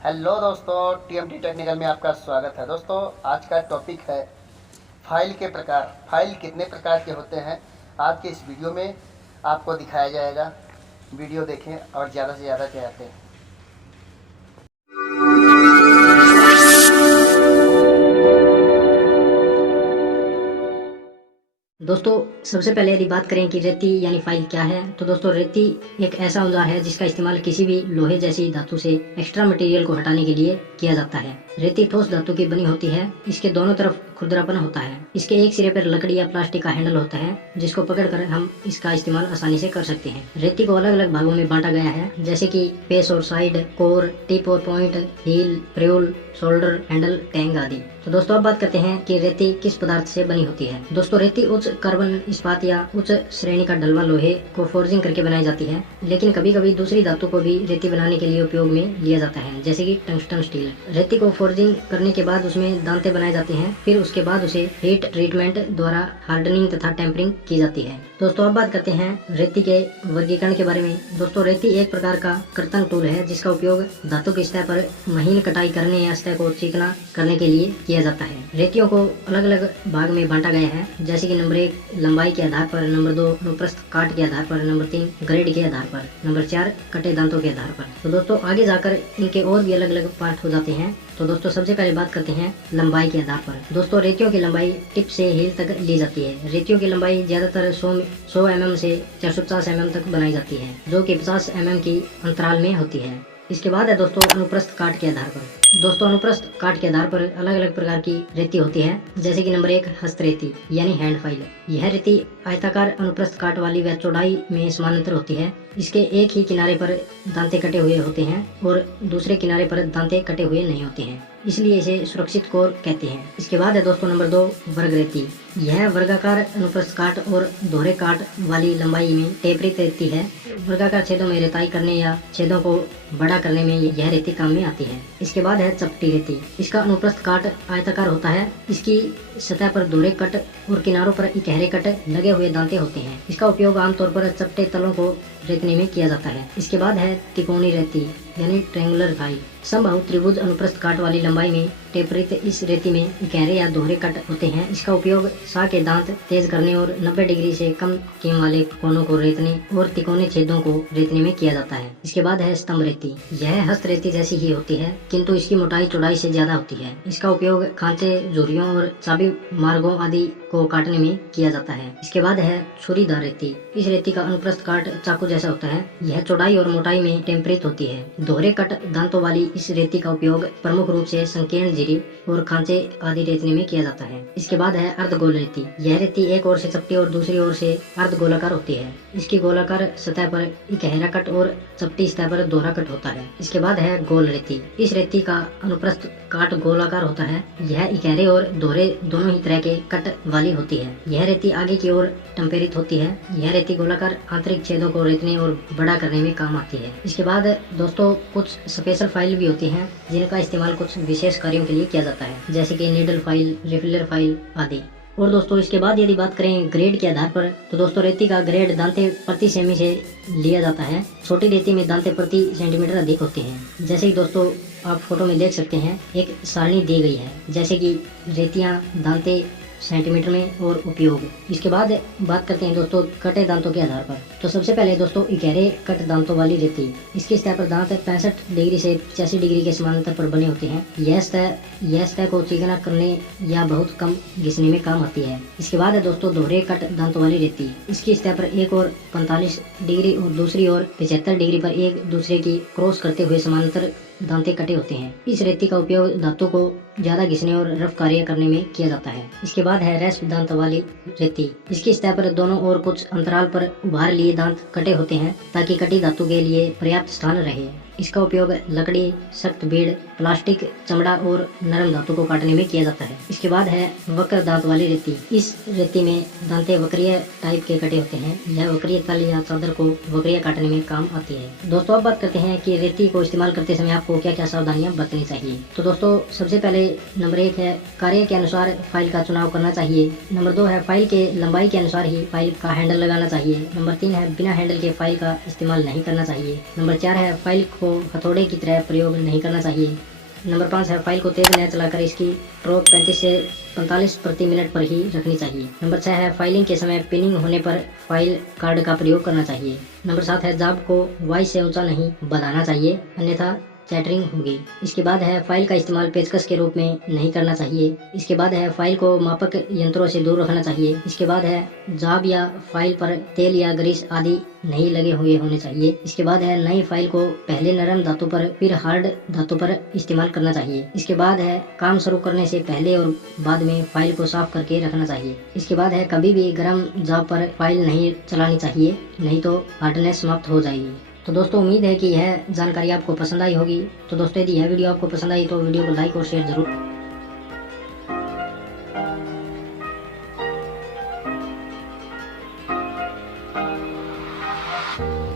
Hello दोस्तों, TMT technical में आपका स्वागत है। दोस्तों, आज का टॉपिक है फाइल के प्रकार। फाइल कितने प्रकार के होते हैं, आज के इस वीडियो में आपको दिखाया जाएगा। वीडियो देखें और ज़्यादा से ज़्यादा चाहते हैं। दोस्तों, सबसे पहले यदि बात करें कि रेती यानी फाइल क्या है, तो दोस्तों रेती एक ऐसा औजार है जिसका इस्तेमाल किसी भी लोहे जैसी धातु से एक्स्ट्रा मटेरियल को हटाने के लिए किया जाता है। रेती ठोस धातु की बनी होती है। इसके दोनों तरफ खुरदरापन होता है। इसके एक सिरे पर लकड़ी या प्लास्टिक का हैंडल होता है जिसको पकड़कर हम इसका इस्तेमाल आसानी से कर सकते हैं। रेती को अलग अलग भागों में बांटा गया है, जैसे कि पेस और साइड, कोर, टिप और पॉइंट, हील, फ्रेउल, शोल्डर, हैंडल, टैंग आदि। तो दोस्तों अब बात करते हैं कि रेती किस पदार्थ से बनी होती है। दोस्तों रेती उच्च कार्बन इस्पात या उच्च श्रेणी का ढलवा लोहे को फोर्जिंग करके बनाई जाती है, लेकिन कभी कभी दूसरी धातु को भी रेती बनाने के लिए उपयोग में लिया जाता है, जैसे कि टंगस्टन स्टील। रेती को फोर्जिंग करने के बाद उसमें दांते बनाए जाते हैं, फिर उसके बाद उसे हीट ट्रीटमेंट द्वारा हार्डनिंग तथा टेम्परिंग की जाती है। दोस्तों अब बात करते हैं रेती के वर्गीकरण के बारे में। दोस्तों रेती एक प्रकार का कर्तन टूल है जिसका उपयोग धातु की सतह पर महीन कटाई करने या सतह को चिकना करने के लिए किया जाता है। रेतियों को अलग अलग भाग में बांटा गया है, जैसे कि नंबर 1 लंबाई के आधार पर, नंबर 2 अनुप्रस्थ काट के आधार पर, नंबर 3 ग्रेड के आधार पर, नंबर 4 कटे दांतों के आधार पर। तो दोस्तों आगे जाकर इनके और भी अलग अलग पार्ट हो जाते हैं। तो दोस्तों सबसे पहले बात करते हैं लंबाई के आधार पर। दोस्तों रेतियों की लंबाई टिप से हील तक ली जाती है। रेतियों की लंबाई ज्यादातर 100 mm से 450 mm तक बनाई जाती है, जो कि 50 mm की अंतराल में होती है। इसके बाद है दोस्तों अनुप्रस्थ काट के आधार पर। दोस्तों अनुप्रस्थ काट के आधार पर अलग अलग प्रकार की रेती होती है, जैसे कि नंबर 1 हस्त रेती यानी हैंड फाइल। यह रेती आयताकार अनुप्रस्थ काट वाली व चौड़ाई में समानांतर होती है। इसके एक ही किनारे पर दांते कटे हुए होते हैं और दूसरे किनारे पर दांते कटे हुए नहीं होते हैं, इसलिए इसे सुरक्षित कोर कहते हैं। इसके बाद है दोस्तों नंबर 2 वर्ग रेती। यह वर्गाकार अनुप्रस्थ काट और दोहरे काट वाली लंबाई में टेपरित रेती है। वर्गाकार छेदों में रेताई करने या छेदों को बड़ा करने में यह रेती काम में आती है। इसके बाद है चपटी रेती। इसका अनुप्रस्थ काट आयताकार होता है। इसकी सतह पर दोहरे कट और किनारों पर इकहरे कट लगे हुए दांते होते हैं। इसका उपयोग आमतौर पर चपटे तलों को रेतने में किया जाता है। इसके बाद है तिकोनी रेती यानी ट्रायंगुलर फाइल। समबाहु त्रिभुज अनुप्रस्थ काट वाली लंबाई में टेपरित इस रेती में इकहरे या दोहरे कट होते हैं। इसका उपयोग सा के दांत तेज करने और 90 डिग्री से कम कीम वाले कोनों को रेतने और तिकोने छेदों को रेतने में किया जाता है। इसके बाद है स्तंभ रेती। यह हस्त रेती जैसी ही होती है, किंतु इसकी मोटाई चौड़ाई से ज्यादा होती है। इसका उपयोग खांचे, झुर्रियों और चाबी मार्गों आदि को काटने में किया जाता है। इसके बाद है छुरीदार रेती। इस रेती का अनुप्रस्थ काट चाकू जैसा होता है। यह चौड़ाई और मोटाई में टेम्परित होती है। दोहरे कट दांतों वाली इस रेती का उपयोग प्रमुख रूप से संकीर्ण झिरी और खांचे आदि रेतने में किया जाता है। इसके बाद है अर्धगोल रेती। यह रेती एक ओर से चपटी और दूसरी ओर से अर्ध गोलाकार होती है। इसकी गोलाकार सतह पर इकहरा कट और चपटी सतह पर दोहरा कट होता है। इसके बाद है गोल रेती। इस रेती का अनुप्रस्थ काट गोलाकार होता है। यह इकहरे और दोहरे दोनों ही तरह के कट वाली होती है। यह रेती आगे की ओर टेम्परित होती है। यह रेती गोलाकार आंतरिक छेदों को रेतने और बड़ा करने में काम आती है। इसके बाद दोस्तों कुछ स्पेशल फाइल भी होती हैं जिनका इस्तेमाल कुछ विशेष कार्यों के लिए किया जाता है, जैसे कि नीडल फाइल, रिफिलर फाइल आदि। और दोस्तों इसके बाद यदि बात करें ग्रेड के आधार पर, तो दोस्तों रेती का ग्रेड दांते प्रति सेमी से लिया जाता है। छोटी रेती में दांते प्रति सेंटीमीटर अधिक होते हैं। जैसे कि दोस्तों आप फोटो में देख सकते हैं, एक सारणी दी गई है, जैसे कि रेतियां दांते सेंटीमीटर में और उपयोग। इसके बाद बात करते हैं दोस्तों कटे दांतों के आधार पर। तो सबसे पहले दोस्तों इकहरे कट दांतों वाली रेती। इसकी सतह पर दांत 65 डिग्री से 85 डिग्री के समानांतर पर बने होते हैं। यह सतह को चिकना करने या बहुत कम घिसने में काम आती है। इसके बाद है दोस्तों दोहरे कट दांतों वाली रेती। इसकी सतह पर एक और 45 डिग्री और दूसरी ओर 75 डिग्री पर एक दूसरे की क्रॉस करते हुए समानांतर दांते कटे होते हैं। इस रेती का उपयोग धातु को ज्यादा घिसने और रफ कार्य करने में किया जाता है। इसके बाद है रेस्प दांत वाली रेती। इसकी सतह पर दोनों ओर कुछ अंतराल पर उभार लिए दांत कटे होते हैं ताकि कटी धातु के लिए पर्याप्त स्थान रहे। इसका उपयोग लकड़ी, सख्त बीड़, प्लास्टिक, चमड़ा और नरम धातु को काटने में किया जाता है। इसके बाद है वक्र दांत वाली रेती। इस रेती में दांते वक्रीय टाइप के कटे होते हैं। यह वक्रीय तल या चादर को वक्रीय काटने में काम आती है। दोस्तों अब बात करते हैं कि रेती को इस्तेमाल करते समय आपको क्या क्या सावधानियां बरतनी चाहिए। तो दोस्तों सबसे पहले नंबर 1 है कार्य के अनुसार फाइल का चुनाव करना चाहिए। नंबर 2 है फाइल के लंबाई के अनुसार ही फाइल का हैंडल लगाना चाहिए। नंबर 3 है बिना हैंडल के फाइल का इस्तेमाल नहीं करना चाहिए। नंबर 4 है फाइल को को हथौड़े की तरह प्रयोग नहीं करना चाहिए। नंबर 5 है, फाइल को तेज न चलाकर इसकी ट्रोक 35 से 45 प्रति मिनट पर ही रखनी चाहिए। नंबर 6 है, फाइलिंग के समय पिनिंग होने पर फाइल कार्ड का प्रयोग करना चाहिए। नंबर 7 है, जाब को वाई से ऊंचा नहीं बढ़ाना चाहिए, अन्यथा चैटरिंग होगी। इसके बाद है, फाइल का इस्तेमाल पेचकस के रूप में नहीं करना चाहिए। इसके बाद है, फाइल को मापक यंत्रों से दूर रखना चाहिए। इसके बाद है, जाब या फाइल पर तेल या ग्रीस आदि नहीं लगे हुए होने चाहिए। इसके बाद है, नई फाइल को पहले नरम धातु पर फिर हार्ड धातु पर इस्तेमाल करना चाहिए। इसके बाद है, काम शुरू करने से पहले और बाद में फाइल को साफ करके रखना चाहिए। इसके बाद है, कभी भी गर्म जाब पर फाइल नहीं चलानी चाहिए, नहीं तो हार्डनेस समाप्त हो जाएगी। तो दोस्तों, उम्मीद है कि यह जानकारी आपको पसंद आई होगी। तो दोस्तों, यदि यह वीडियो आपको पसंद आई तो वीडियो को लाइक और शेयर जरूर